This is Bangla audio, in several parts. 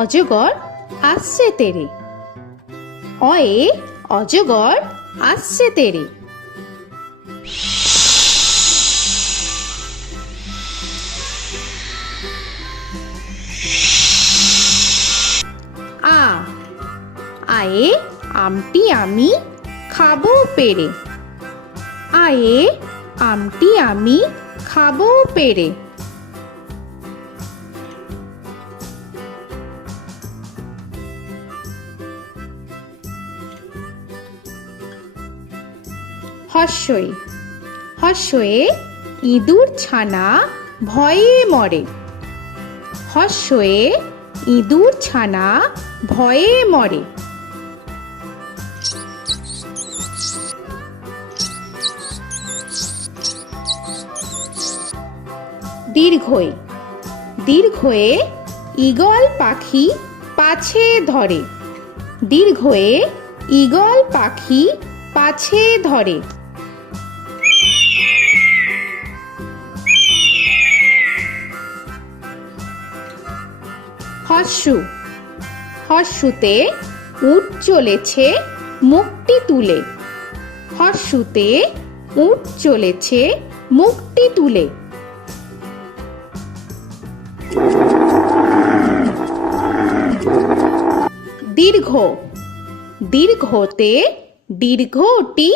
অজগর আসছে তেরে। অয়ে অজগর আসছে তেরে। আ আয়ে আমটি আমি খাবো পেরে। আয়ে আমটি আমি খাবো পেরে। হর্ষই হর্ষয়ে ইঁদুর ছানা ভয়ে মরে। হর্ষয়ে ইঁদুর ছানা ভয়ে মরে। দীর্ঘই দীর্ঘয়ে ঈগল পাখি পাছে ধরে। দীর্ঘয়ে ঈগল পাখি পাছে ধরে। হর্ষু হর্ষুতে উট চলেছে মুখটি তুলে। হর্ষুতে উট চলেছে মুখটি তুলে। দীর্ঘ দীর্ঘতে দীর্ঘটি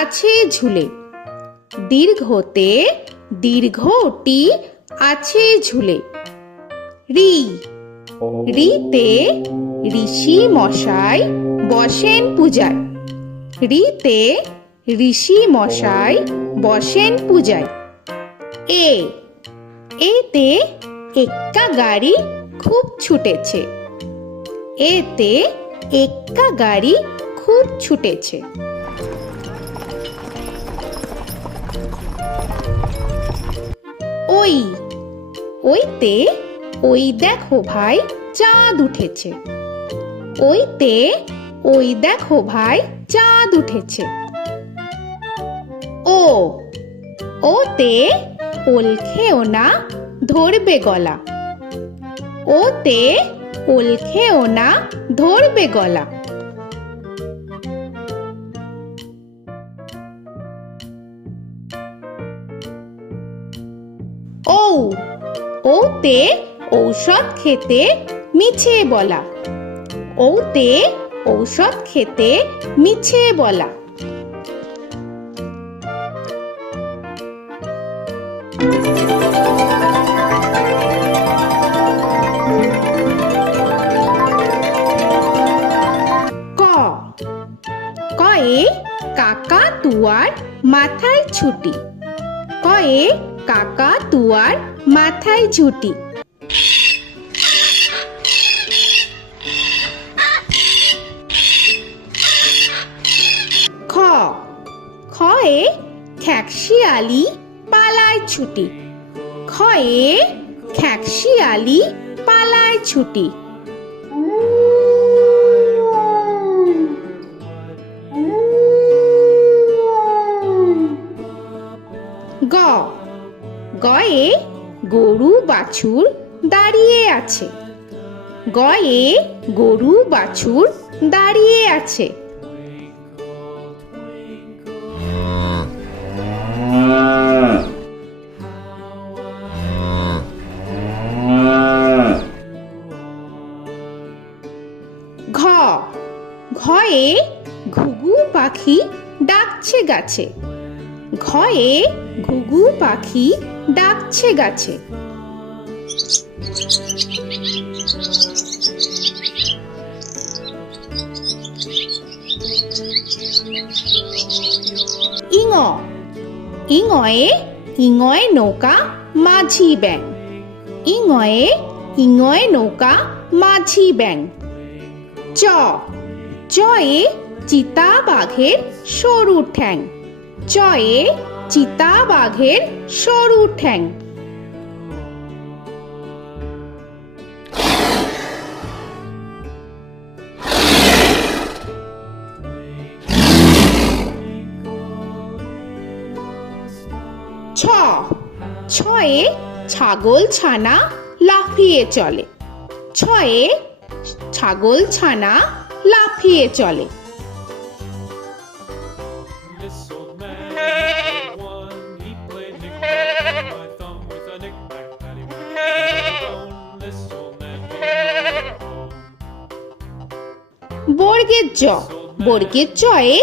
আছে ঝুলে। দীর্ঘতে দীর্ঘটি আছে ঝুলে। রি রিতে ঋষি মশাই বসেন পূজায়। রিতে ঋষি মশাই বসেন পূজায়। এ এতে এক্কা গাড়ি খুব ছুটেছে। এতে এক্কা গাড়ি খুব ছুটেছে। ওই ওইতে ওই দেখো ভাই চাঁদ উঠেছে। ওইতে ওই দেখো ভাই চাঁদ উঠেছে। ও ওতে ওল খেও না ধরবে গলা। ওতে ওল খেও না ধরবে গলা। ঔ ওতে ঔষধ খেতে মিছে বলা। ওতে ঔষধ খেতে মিছে বলা। ক কয়ে কাকা তুয়ার মাথায় ছুটি। কয়ে কাকা তুয়ার মাথায় ঝুটি। খ খয়ে খ্যাকশিয়ালি পালায় ছুটি। খয়ে খ্যাকশিয়ালি পালায় ছুটি। গ গয়ে গরু বাছুর দাঁড়িয়ে আছে। গয়ে গরু বাছুর দাঁড়িয়ে আছে। ঘ ঘয়ে ঘুঘু পাখি ডাকছে গাছে। ঘয়ে ঘুঘু পাখি ডাকছে গাছে। ইঙ ইঙয়ে ইঙয়ে নৌকা মাঝি ব্যাং। ইঙয়ে ইঙয়ে নৌকা মাঝি ব্যাং। চ চয়ে চিতা বাঘের সরু ঠ্যাং। চয়ে চিতা বাঘের সরু ঠ্যাং। ছ ছয়ে ছাগল ছানা লাফিয়ে চলে। ছয়ে ছাগল ছানা লাফিয়ে চলে। This old man had one. He played knick-knack on my thumb with a knick-knack, paddywhack, bone. This old man came rolling home. বর্গের জ, বর্গের জয়ে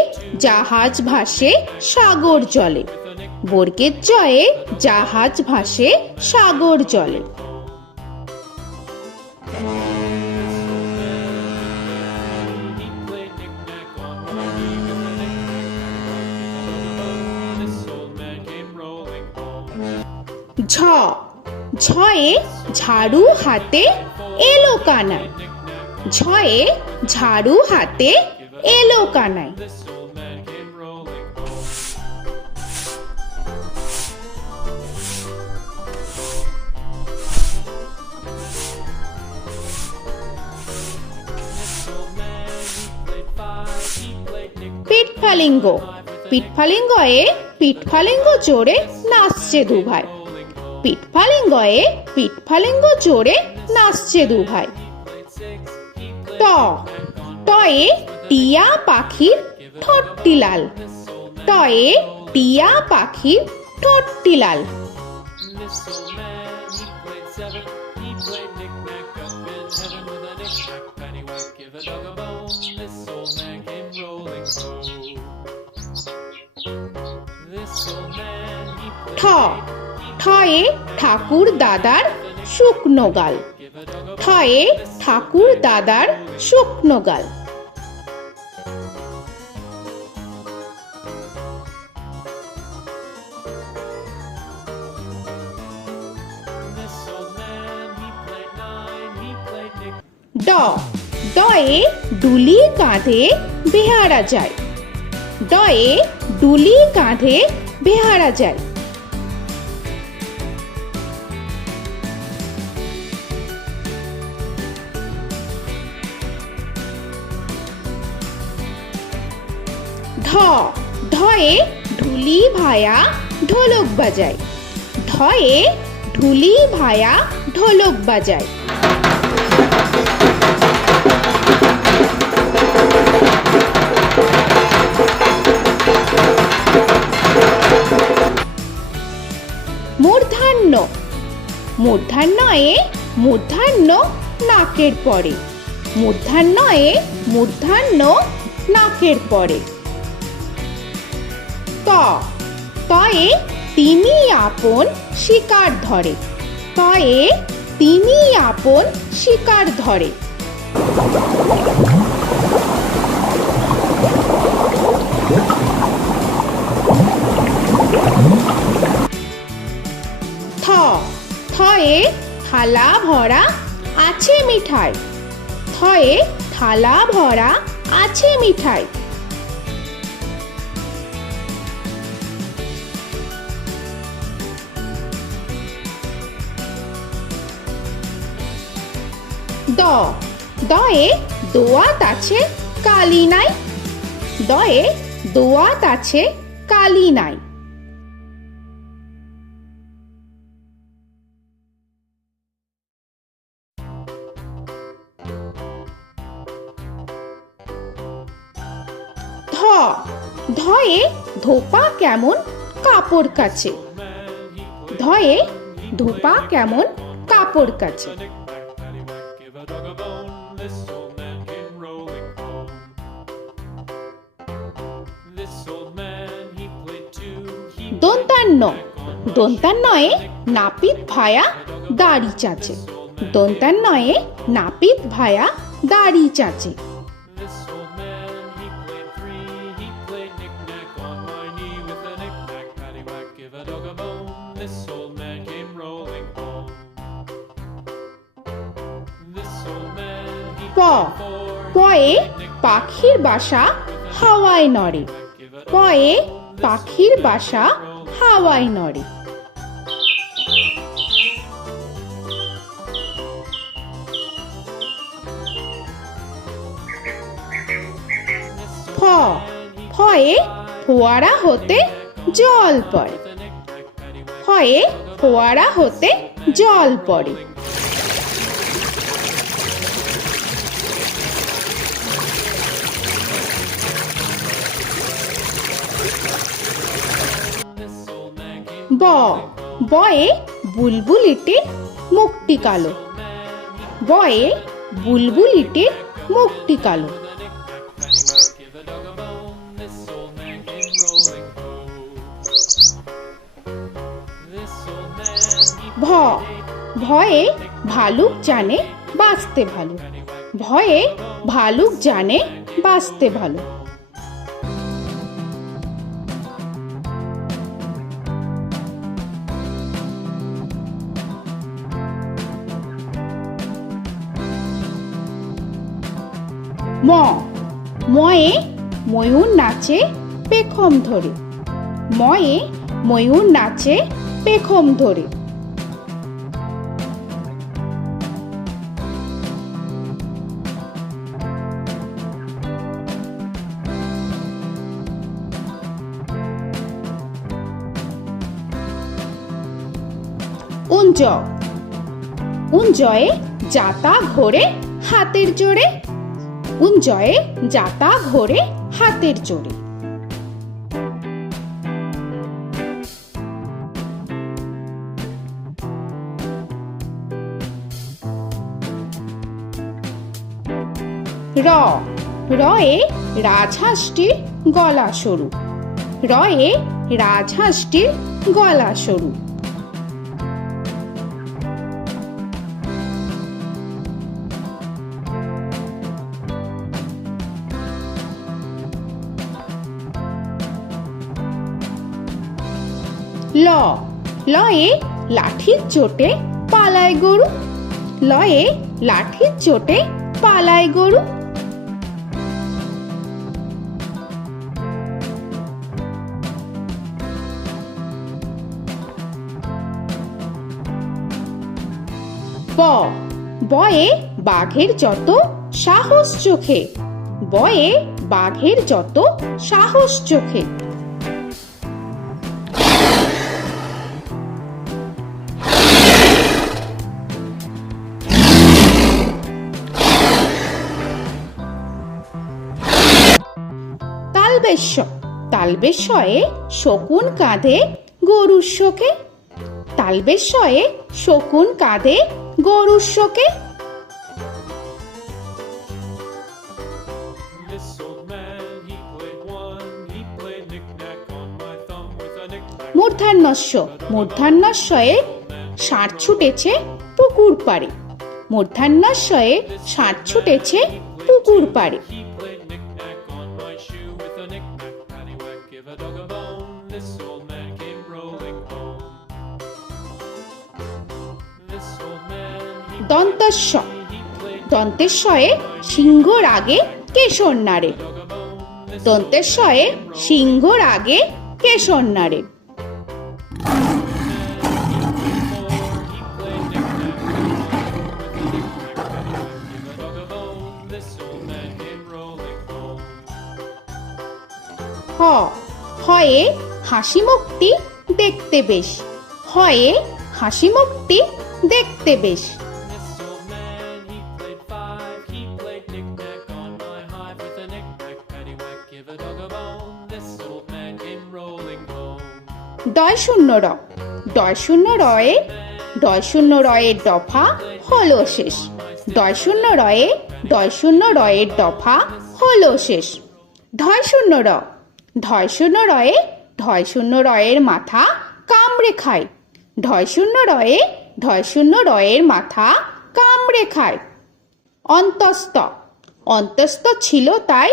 জাহাজ ভাসে সাগর জলে। বর্গের জয়ে জাহাজ ভাসে সাগর জলে। He played knick-knack on my knee with a knick-knack, this old man came rolling home. ঝ, ঝয়ে ঝাড়ু হাতে এলো কানাই। ঝয়ে ঝাড়ু হাতে এলো Kanai. This old man came rolling home. This old man, he played five. He played knick-knack. পিঠফালিঙ্গ, পিঠফালিঙ্গয়ে পিঠফালিঙ্গ জোরে নাচছে দুভাই। পিঠফালিঙ্গয়ে পিঠফালিঙ্গ জোরে নাচছে দুভাই। ট, টয়ে টিয়া পাখির ঠোঁটটি লাল। টয়ে টিয়া পাখির ঠোঁটটি লাল। This old man, he played seven. He played knick-knack up in heaven with a knick-knack, paddywhack, give a dog a bone. This old man came rolling home. This old man, he ঠ, played ঠয়ে ঠাকুর দাদার শুকনো গাল। give a dog a ঠয়ে ঠাকুর দাদার শুকনো গাল। This old man, he played nine. He played knick. ড, ডয়ে ডুলি কাঁধে বেহারা যায়। ডয়ে ডুলি কাঁধে বেহারা যায়। ঢ, ঢয়ে ঢুলি ভায়া ঢোলক বাজায়। ঢয়ে ঢুলি ভায়া ঢোলক বাজায়। মূর্ধন্য, মূর্ধন্যয়ে মূর্ধন্য নাকের পরে। মূর্ধন্যয়ে মূর্ধন্য নাকের পরে। ত, তয়ে তিনি আপন শিকার ধরে। তয়ে তিনি আপন শিকার ধরে। থ, থয়ে থালা ভরা আছে মিঠাই। থয়ে থালা ভরা আছে মিঠাই। দ, দয়ে দোয়াত আছে কালি নাই। দয়ে দোয়াত আছে কালি নাই। ধ, ধয়ে ধোপা কেমন কাপড় কাচে। ধয়ে ধোপা কেমন কাপড় কাচে। Knick-knack, paddywhack, give a dog a bone. This old man came rolling home. This old man, he played two. He দন্তান্ন, দন্তান্নয়ে নাপিত ভায়া দাড়ি চাচে। দন্তান্নয়ে নাপিত ভায়া দাড়ি চাচে। This old man, he played three. He played knick-knack on my knee with a knick-knack, paddywhack, give a dog a bone. This old man came rolling home. This old man, he প, played four. পয়ে পাখির বাসা হাওয়ায় নড়ে। পয়ে পাখির বাসা হাওয়ায় নড়ে। ফ, ফয়ে ফোয়ারা হতে জল পড়ে। ফয়ে ফোয়ারা হতে জল পড়ে। ব বয়ে বুলবুলিটির মুখটি কালো। বয়ে বুলবুলিটির মুখটি কালো। Give a dog a bone, this old man came rolling home. This old man, he ভ ভয়ে ভালুক জানে বাঁচতে ভালো। ভয়ে ভালুক জানে বাঁচতে ভালো। ম ময়ে ময়ূর নাচে পেখম ধরে। ময়ে ময়ূর নাচে পেখম ধরে। উঞ্জ উঞ্জয়ে যাতা ঘোরে হাতের জোরে। উঞ্জয়ে যাতা ঘোরে হাতের জোরে। র রয়ে রাজহাঁসটির গলা সরু। রয়ে রাজহাঁসটির গলা সরু। ল লয়ে লাঠির চোটে পালায় গরু। লয়ে লাঠির চোটে পালায় গরু। ব বয়ে বাঘের যত সাহস চোখে। বয়ে বাঘের যত সাহস চোখে। তালবেশ্য তালবেশ্যয়ে শকুন কাঁধে গরুর শোকে। তালবেশ্যয়ে শকুন কাঁধে গরুর শোকে। This old man, he played one, he played knick-knack on my thumb with a knick-knack. মূর্ধন্যস্য মূর্ধন্যস্বয়ে ষাঁড় ছুটেছে পুকুর পাড়ে। মূর্ধন্যস্বয়ে ষাঁড় ছুটেছে পুকুর পাড়ে। He played knick-knack on my shoe with a knick-knack, paddywhack, give a dog a bone. This old man came rolling home. This old man, he দন্তস্ব played দন্তেশ্বয়ে সিংহর আগে কেশর নাড়ে। dog a bone. This দন্তেশ্বয়ে সিংহর আগে কেশর নাড়ে। he played knick-knack on my with a knick-knack, paddywhack, give a dog a bone. This old man came rolling home. হ হয়ে হাসি মুখটি দেখতে বেশ। হয়ে হাসি মুখটি দেখতে বেশ। This old man, he played five, he played knick-knack on my hive with a knick-knack, paddywhack, give a dog a bone. This old man came rolling home. ডয় শূন্য র ডয় শূন্য রয়ে ডয় শূন্য রয়ের দফা হলো শেষ। ডয় শূন্য রয়ে ডয় শূন্য রয়ের দফা হলো শেষ। ঢয় শূন্য র ঢয় শূন্য রয়ে ঢয় শূন্য রয়ের মাথা কামড়ে খায়। ঢয় শূন্য রয়ে ঢয় শূন্য রয়ের মাথা কামড়ে খায়। অন্তস্থ অন্তস্থ ছিল তাই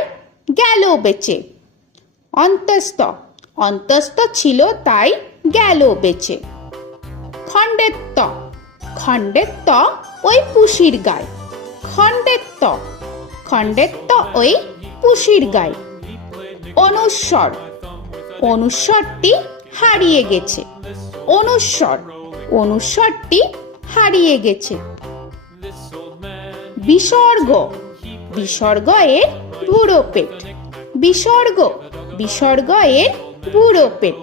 গেল বেঁচে। অন্তস্থ অন্তস্থ ছিল তাই গেল বেঁচে। খণ্ডেত্ব খণ্ডেত্ব ওই পুষির গায়। খণ্ডেত্ব খণ্ডেত্ব ওই পুষির গায়। অনুস্বর অনুস্বরটি হারিয়ে গেছে। অনুস্বর অনুস্বরটি হারিয়ে গেছে। This old man, বিসর্গ বিসর্গ এর বুড়ো পেট। বিসর্গ বিসর্গ এর বুড়ো পেট। this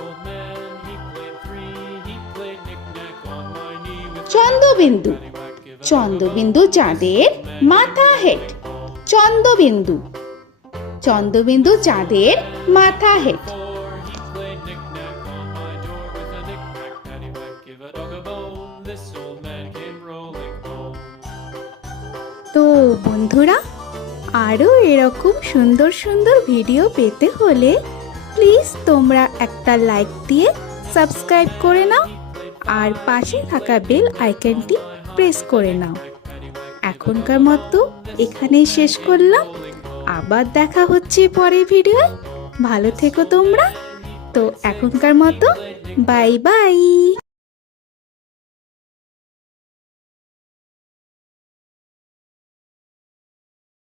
old man, he played three, he played knick-knack on my knee with Chandrabindu paddywhack, give a Chandrabindu চাঁদের মাথা হেট। চন্দ্রবিন্দু চন্দ্রবিন্দু চাঁদের মাথা head. Before he played knick-knack on my door with a knick-knack, paddywhack, give a dog a bone. This old man came rolling home. তো বন্ধুরা, আরও এরকম সুন্দর সুন্দর ভিডিও পেতে হলে প্লিজ তোমরা একটা লাইক দিয়ে সাবস্ক্রাইব করে নাও আর পাশে থাকা বেল আইকনটি প্রেস করে নাও। এখনকার মতো এখানেই শেষ করলাম, আবার দেখা হচ্ছে পরের ভিডিও। ভালো থেকো তোমরা। তো এখনকার মতো বাই বাই।